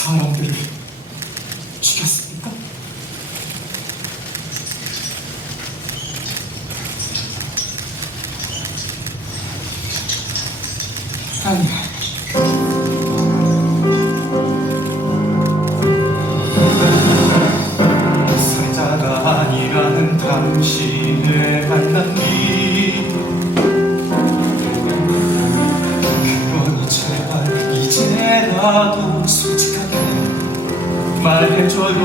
사람들을 죽였습니까? 아니, 당신을 만 말해줘요.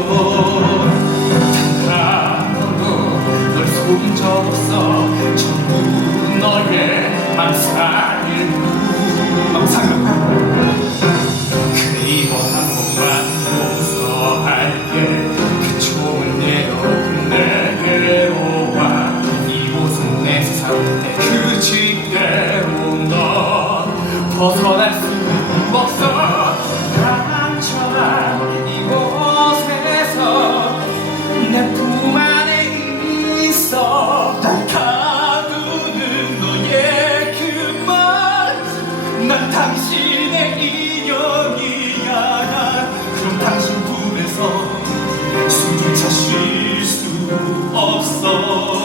단 번도 널 속인 적 없어. 전부 너의 망 당신의 인연이야 난 그럼 당신 품에서 숨조차 쉴 수 없어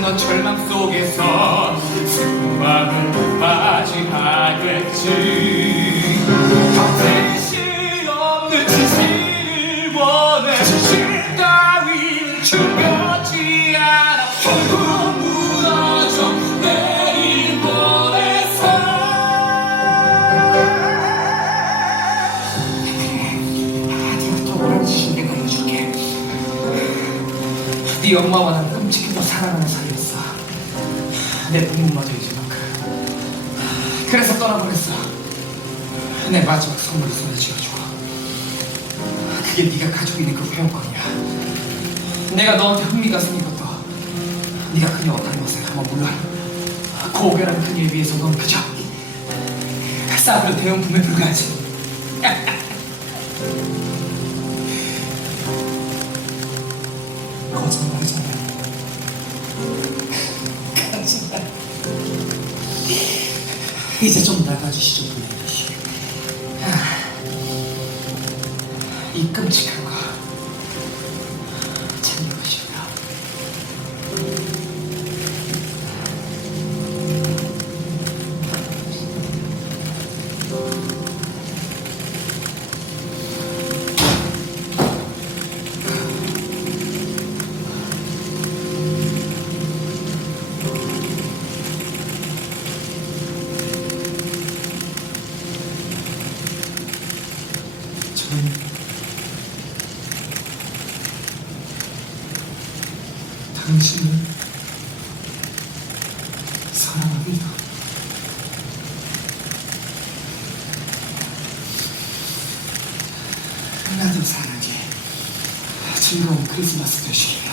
넌 절망 속에서 마음을 맞이하겠지. 거짓이 없는 진실을 원해 진실 따윈 중요하지 않아 결국 무너져 내린 모래사 네가 더 오랜 짓인 내가 해줄게. 네 엄마와 난 내 부모마저 만큼 그래서 떠나보냈어. 내 마지막 선물을 손에 쥐어줘 그게 네가 가지고 있는 그 회원권이야. 내가 너한테 흥미가 생긴 것도 네가 그녀와 닮았을 아마 몰라. 고결한 그녀에 비해서 넌 그저 싸구려 대형품에 불과하지. 거짓말이잖아. 거짓말. 이제 좀 나가주시죠, 분위기 씨. 이 끔찍한 당신을 사랑합니다. 나도 사랑해. 즐거운 크리스마스 되시길.